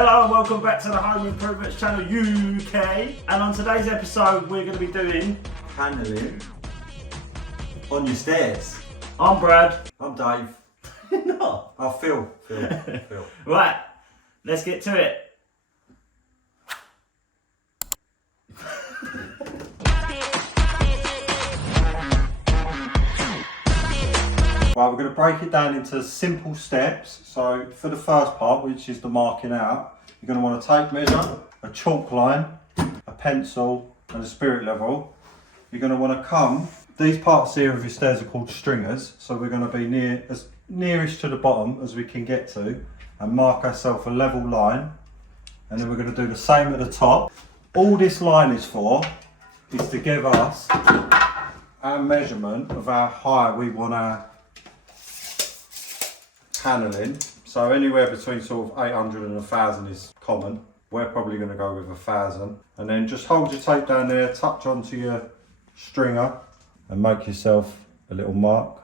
Hello and welcome back to the Home Improvements channel UK. And on today's episode we're going to be doing paneling on your stairs. I'm Brad. I'm Dave. No. Oh, Phil. Right, let's get to it. Right, we're going to break it down into simple steps. So for the first part, which is the marking out, you're going to want a tape measure, a chalk line, a pencil and a spirit level. You're going to want to come, these parts here of your stairs are called stringers, so we're going to be nearest to the bottom as we can get to and mark ourselves a level line, and then we're going to do the same at the top. All this line is for is to give us our measurement of how high we want our paneling. So anywhere between sort of 800 and 1000 is common. We're probably going to go with 1000, and then just hold your tape down there, touch onto your stringer and make yourself a little mark.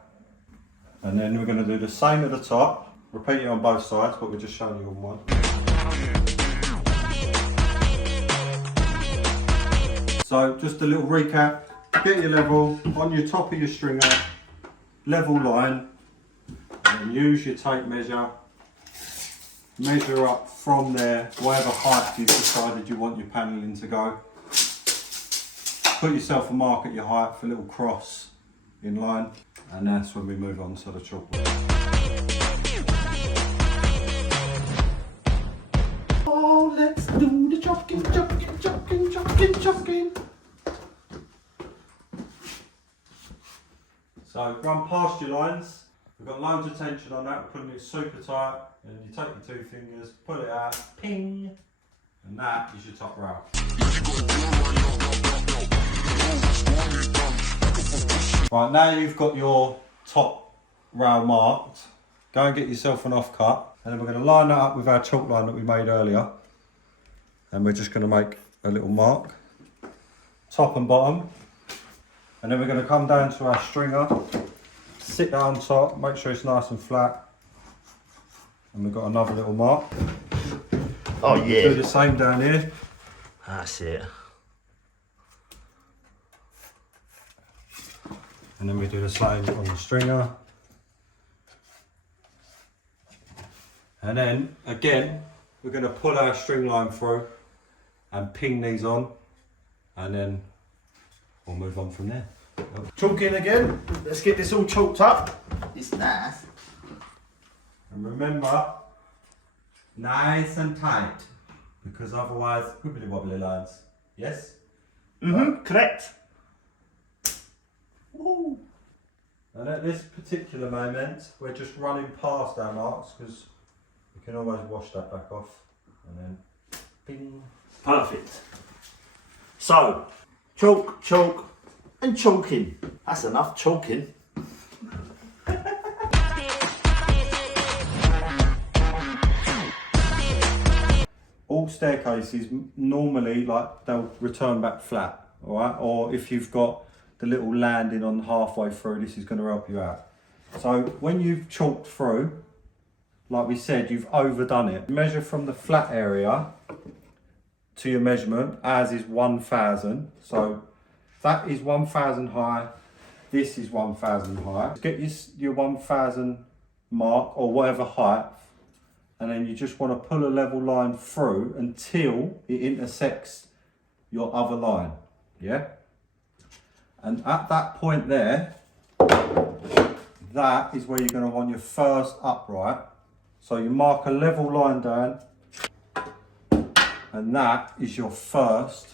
And then we're going to do the same at the top, repeat it on both sides, but we're just showing you on one. So just a little recap, get your level on your top of your stringer, level line, and use your tape measure, measure up from there, whatever height you've decided you want your paneling to go. Put yourself a mark at your height for a little cross in line, and that's when we move on to the chalkboard. Oh, let's do the chalking. So run past your lines. We've got loads of tension on that, we're putting it super tight, and you take your 2 fingers, pull it out, ping, and that is your top rail. Right, now you've got your top rail marked, go and get yourself an offcut, and then we're going to line that up with our chalk line that we made earlier, and we're just going to make a little mark, top and bottom, and then we're going to come down to our stringer, sit that on top, make sure it's nice and flat, and we've got another little mark. Oh yeah. Do the same down here. That's it. And then we do the same on the stringer. And then again, we're going to pull our string line through and ping these on, and then we'll move on from there. Chalking again. Let's get this all chalked up. It's nice. And remember, nice and tight, because otherwise, wibbly wobbly lines. Yes? Correct. Woo. And at this particular moment, we're just running past our marks, because we can always wash that back off, and then bing. Perfect. So, chalk, and chalking. That's enough chalking. All staircases normally, like, they'll return back flat, all right? Or if you've got the little landing on halfway through, this is going to help you out. So when you've chalked through, like we said, you've overdone it. Measure from the flat area to your measurement, as is 1000. So that is 1000 high, this is 1000 high. Get your 1000 mark or whatever height, and then you just want to pull a level line through until it intersects your other line, yeah? And at that point there, that is where you're going to want your first upright. So you mark a level line down, and that is your first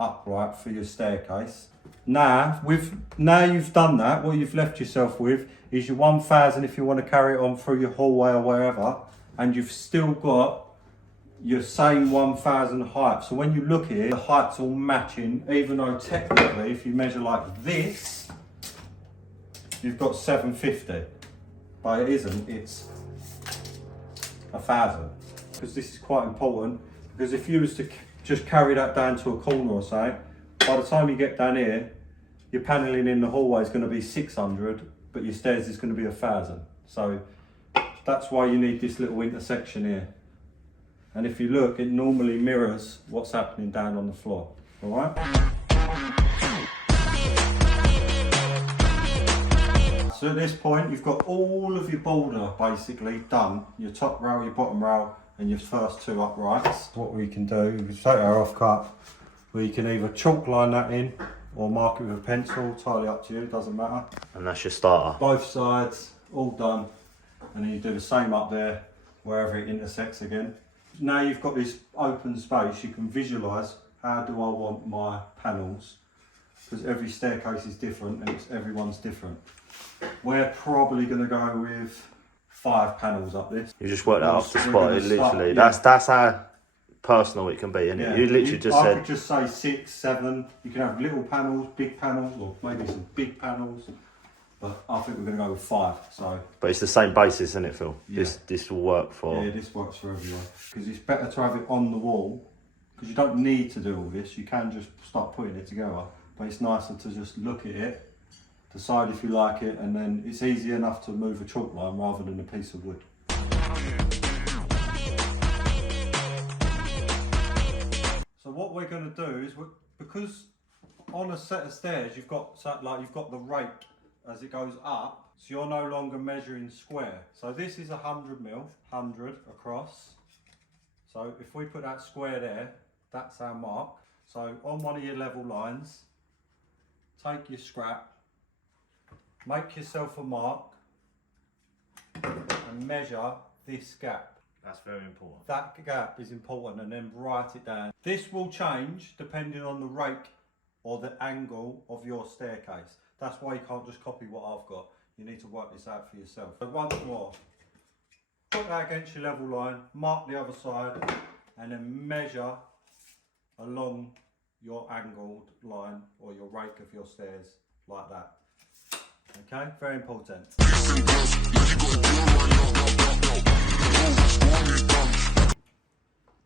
upright for your staircase. Now you've done that, what you've left yourself with is your 1000 if you want to carry it on through your hallway or wherever, and you've still got your same 1000 height. So when you look at it, the height's all matching, even though technically if you measure like this, you've got 750, but it isn't, it's 1000. Because this is quite important, because if you was to just carry that down to a corner or something, by the time you get down here, your paneling in the hallway is going to be 600, but your stairs is going to be 1000. So that's why you need this little intersection here. And if you look, it normally mirrors what's happening down on the floor. All right? So at this point, you've got all of your border basically done. Your top rail, your bottom rail, and your first two uprights. What we can do, we can take our offcut. We can either chalk line that in or mark it with a pencil, entirely up to you, doesn't matter. And that's your starter. Both sides, all done. And then you do the same up there, wherever it intersects again. Now you've got this open space, you can visualise how do I want my panels, because every staircase is different and everyone's different. We're probably going to go with 5 panels up this. You just worked that off the We're spot, gonna it literally. start, yeah. That's how personal it can be, isn't it? You literally just I said... could just say 6, 7. You can have little panels, big panels, or maybe some big panels. But I think we're going to go with 5. So. But it's the same basis, isn't it, Phil? Yeah. This will work for... Yeah, this works for everyone. Because it's better to have it on the wall. Because you don't need to do all this. You can just start putting it together. But it's nicer to just look at it, decide if you like it, and then it's easy enough to move a chalk line rather than a piece of wood. So what we're going to do is, because on a set of stairs you've got the rake as it goes up, so you're no longer measuring square. So this is 100mm, 100 across. So if we put that square there, that's our mark. So on one of your level lines, take your scrap, make yourself a mark and measure this gap. That's very important. That gap is important, and then write it down. This will change depending on the rake or the angle of your staircase. That's why you can't just copy what I've got. You need to work this out for yourself. So once more, put that against your level line, mark the other side, and then measure along your angled line or your rake of your stairs like that. Okay, very important.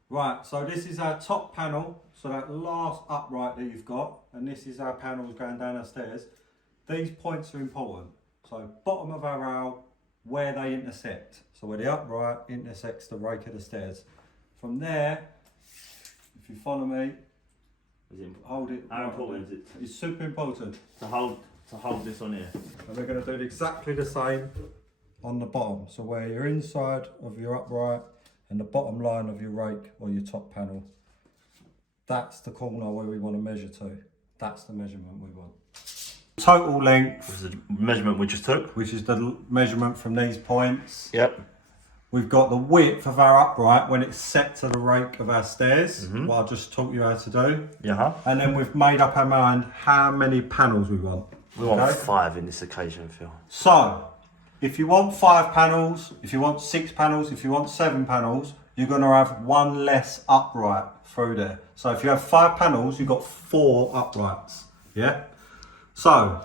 Right, so this is our top panel, so that last upright that you've got, and this is our panels going down our stairs. These points are important. So bottom of our rail, where they intersect. So where the upright intersects the rake of the stairs. From there, if you follow me, hold it. How important is it? It's super important. To hold this on here. And we're going to do exactly the same on the bottom. So where you're inside of your upright and the bottom line of your rake or your top panel, that's the corner where we want to measure to. That's the measurement we want. Total length. This is the measurement we just took. Which is the measurement from these points. Yep. We've got the width of our upright when it's set to the rake of our stairs, what I just taught you how to do. Yeah. And then we've made up our mind how many panels we want. We want 5 in this occasion, Phil. So, if you want 5 panels, if you want 6 panels, if you want 7 panels, you're going to have 1 less upright through there. So if you have 5 panels, you've got 4 uprights. Yeah? So,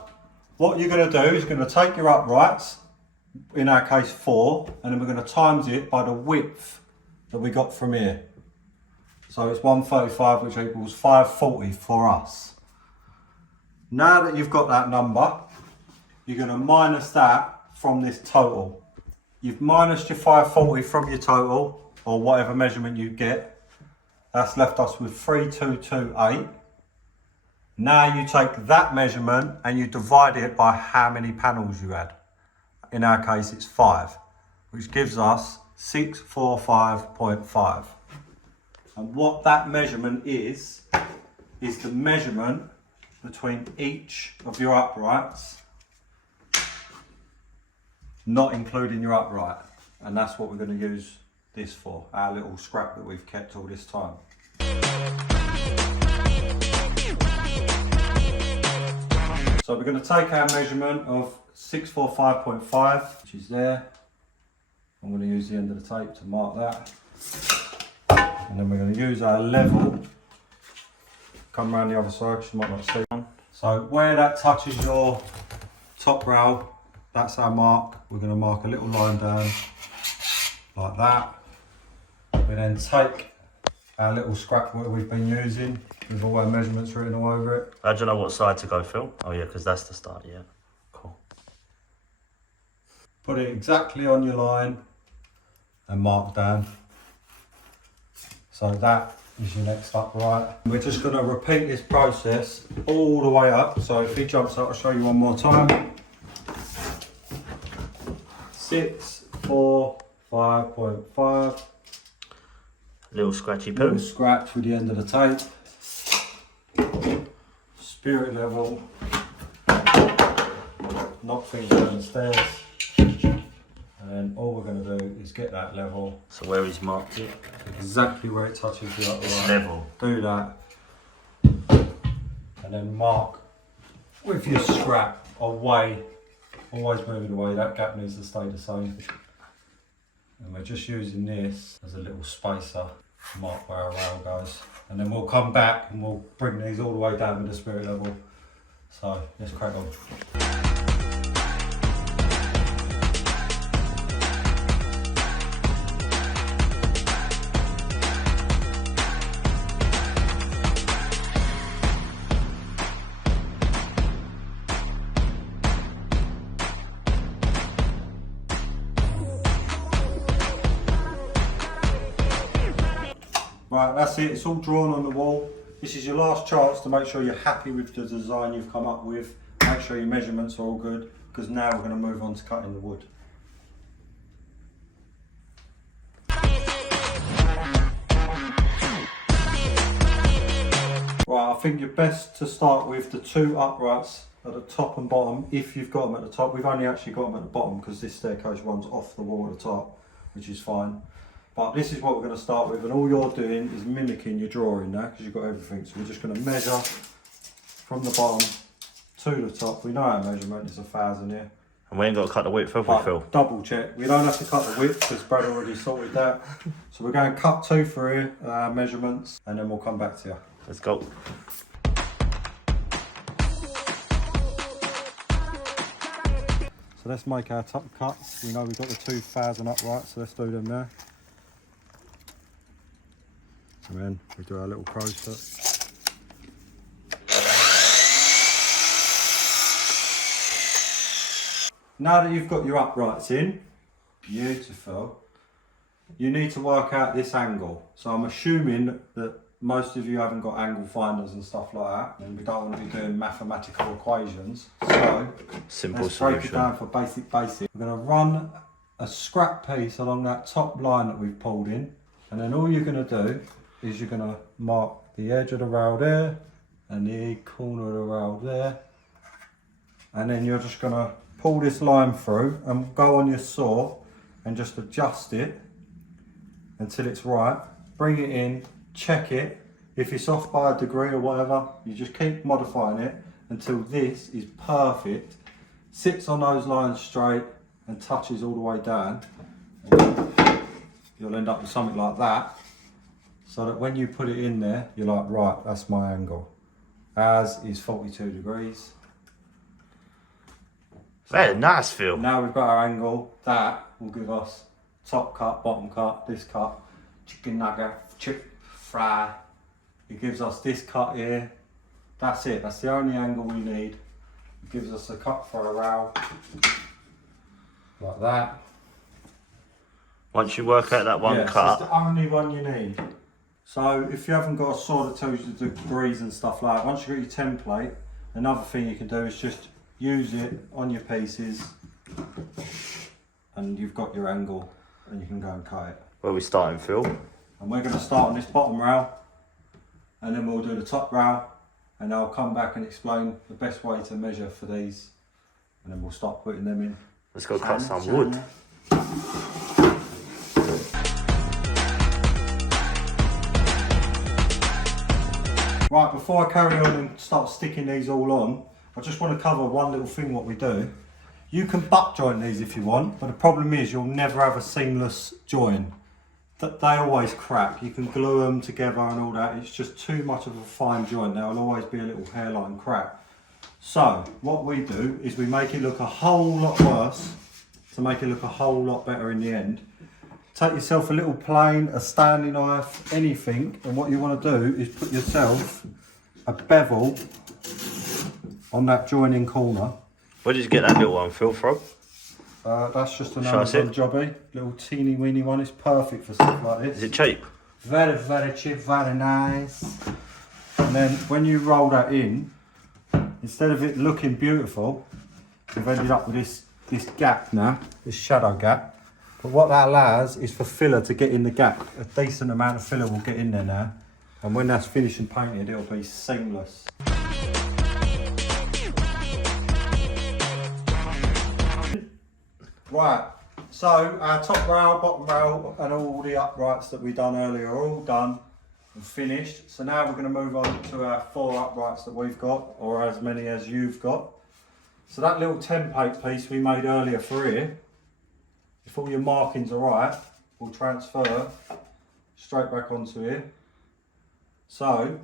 what you're going to do is you're going to take your uprights, in our case 4, and then we're going to times it by the width that we got from here. So it's 135, which equals 540 for us. Now that you've got that number, you're going to minus that from this total. You've minused your 540 from your total, or whatever measurement you get. That's left us with 3228. Now you take that measurement and you divide it by how many panels you had. In our case, it's 5, which gives us 645.5. And what that measurement is the measurement between each of your uprights, not including your upright. And that's what we're going to use this for, our little scrap that we've kept all this time. So we're going to take our measurement of 645.5, which is there. I'm going to use the end of the tape to mark that. And then we're going to use our level. Come around the other side because you might not see one. So where that touches your top rail, that's our mark. We're going to mark a little line down like that. We then take our little scrap that we've been using with all our measurements written all over it. How do you know what side to go, Phil? Oh yeah, because that's the start, yeah. Cool. Put it exactly on your line and mark down. So that is your next upright. We're just going to repeat this process all the way up. So if he jumps up, I'll show you one more time. 6, 4, 5.5. Little scratchy Little poo. scratch with the end of the tape. Spirit level. Knock things down the stairs. And then all we're going to do is get that level. So where he's marked it? Exactly where it touches the upright. Level. Do that. And then mark with your scrap away. Always moving away. That gap needs to stay the same. And we're just using this as a little spacer to mark where our rail goes. And then we'll come back and we'll bring these all the way down with the spirit level. So let's crack on. Right, that's it, it's all drawn on the wall. This is your last chance to make sure you're happy with the design you've come up with. Make sure your measurements are all good, because now we're going to move on to cutting the wood. Right, I think you're best to start with the 2 uprights at the top and bottom, if you've got them at the top. We've only actually got them at the bottom because this staircase runs off the wall at the top, which is fine. But this is what we're going to start with, and all you're doing is mimicking your drawing now, because you've got everything. So we're just going to measure from the bottom to the top. We know our measurement is 1,000 here. And we ain't got to cut the width, have we, Phil? Double check. We don't have to cut the width because Brad already sorted that. So we're going to cut 2 for here, measurements, and then we'll come back to you. Let's go. So let's make our top cuts. We know we've got the 2,000 uprights, so let's do them now. And then we do our little crochet. Now that you've got your uprights in, beautiful, you need to work out this angle. So I'm assuming that most of you haven't got angle finders and stuff like that, and we don't want to be doing mathematical equations. So simple let's solution. break it down for basic. We're going to run a scrap piece along that top line that we've pulled in, and then all you're going to do is you're going to mark the edge of the rail there and the corner of the rail there, and then you're just going to pull this line through and go on your saw and just adjust it until it's right. Bring it in, check it. If it's off by a degree or whatever, you just keep modifying it until this is perfect, sits on those lines straight and touches all the way down. And you'll end up with something like that, so that when you put it in there, you're like, right, that's my angle. As is 42 degrees. Very nice, Phil. Now we've got our angle. That will give us top cut, bottom cut, this cut, chicken nugget, chip fry. It gives us this cut here. That's it. That's the only angle we need. It gives us a cut for a rail, like that. Once you work out that one cut, it's the only one you need. So if you haven't got a saw that tells you the degrees and stuff like that, once you've got your template, another thing you can do is just use it on your pieces and you've got your angle and you can go and cut it. where we starting, Phil? And we're going to start on this bottom rail, and then we'll do the top rail, and I'll come back and explain the best way to measure for these, and then we'll start putting them in. Let's go cut some wood. Right, before I carry on and start sticking these all on, I just want to cover one little thing what we do. You can butt joint these if you want, but the problem is you'll never have a seamless join. They always crack. You can glue them together and all that. It's just too much of a fine joint. There'll always be a little hairline crack. So what we do is we make it look a whole lot worse to make it look a whole lot better in the end. Take yourself a little plane, a Stanley knife, anything, and what you want to do is put yourself a bevel on that joining corner. Where did you get that little one, Phil, from? That's just an Amazon jobby, little teeny weeny one. It's perfect for stuff like this. Is it cheap? Very, very cheap, very nice. And then when you roll that in, instead of it looking beautiful, we've ended up with this gap now, this shadow gap. But what that allows is for filler to get in the gap. A decent amount of filler will get in there now. And when that's finished and painted, it'll be seamless. Right, so our top rail, bottom rail and all the uprights that we done earlier are all done and finished. So now we're going to move on to our 4 uprights that we've got, or as many as you've got. So that little template piece we made earlier for here, if all your markings are right, will transfer straight back onto here. So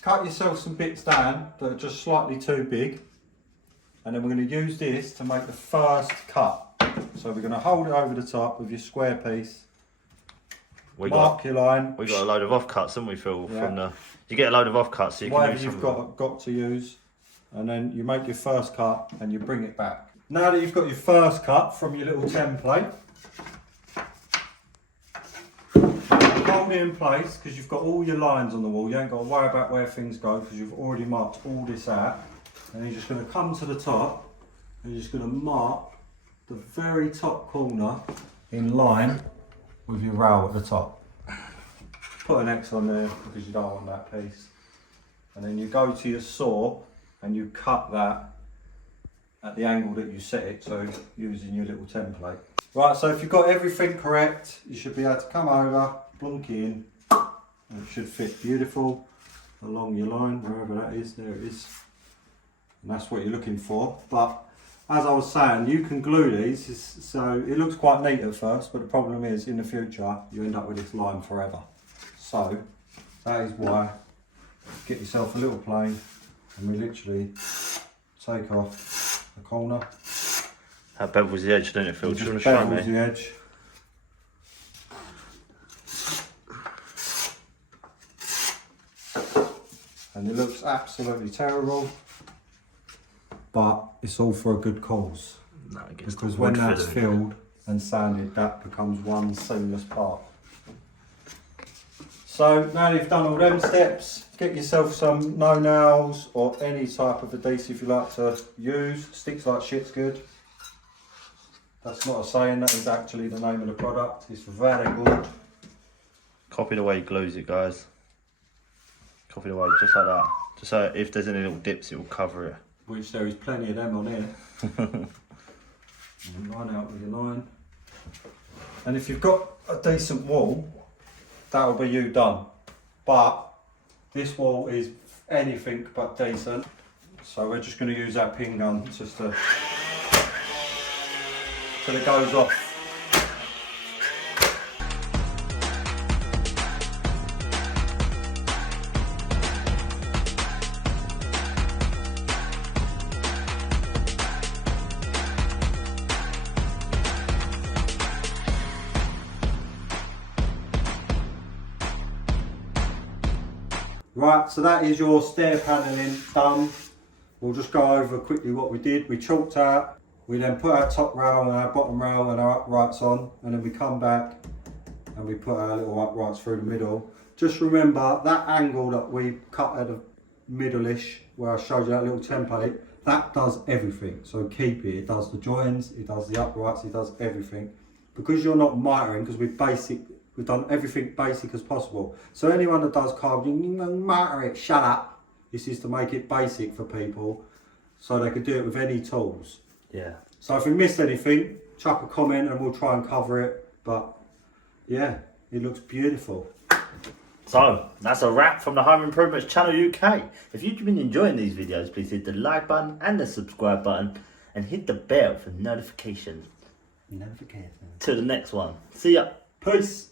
cut yourself some bits down that are just slightly too big, and then we're going to use this to make the first cut. So we're going to hold it over the top with your square piece, mark your line. We got a load of offcuts, haven't we, Phil? Yeah. From the, you get a load of offcuts, so you whatever can use you've got to use, and then you make your first cut and you bring it back. Now that you've got your first cut from your little template, hold it in place because you've got all your lines on the wall. You ain't got to worry about where things go because you've already marked all this out. And you're just going to come to the top and you're just going to mark the very top corner in line with your rail at the top. Put an X on there because you don't want that piece. And then you go to your saw and you cut that at the angle that you set it to using your little template. Right, so if you've got everything correct, you should be able to come over, plunk in, and it should fit beautiful along your line, wherever that is, there it is. And that's what you're looking for. But as I was saying, you can glue these, so it looks quite neat at first, but the problem is in the future, you end up with this line forever. So that is why, get yourself a little plane, and we literally take off the corner. That bevels the edge, don't it, Phil? Just want to show me? The edge. And it looks absolutely terrible, but it's all for a good cause. No, it gets because when that's filled and sanded, that becomes one seamless part. So now you've done all them steps, get yourself some no nails or any type of adhesive you like to use. Sticks like shit's good. That's not a saying, that is actually the name of the product. It's very good. Copy the way he glues it, guys. Copy the way, just like that. Just so if there's any little dips, it will cover it. Which there is plenty of them on here. And line out with your line. And if you've got a decent wall, that'll be you done. But this wall is anything but decent. So we're just going to use that pin gun just to till it goes off. Right, so that is your stair panelling done. We'll just go over quickly what we did. We chalked out, we then put our top rail and our bottom rail and our uprights on, and then we come back and we put our little uprights through the middle. Just remember that angle that we cut at the middle-ish, where I showed you that little template, that does everything. So keep it. It does the joins, it does the uprights, it does everything. Because you're not mitering, because we've done everything basic as possible. So anyone that does carving, you miter it, shut up. This is to make it basic for people so they could do it with any tools. Yeah. So if we missed anything, chuck a comment and we'll try and cover it. But yeah, it looks beautiful. So that's a wrap from the Home Improvements Channel UK. If you've been enjoying these videos, please hit the like button and the subscribe button and hit the bell for notifications. Till the next one. See ya. Peace.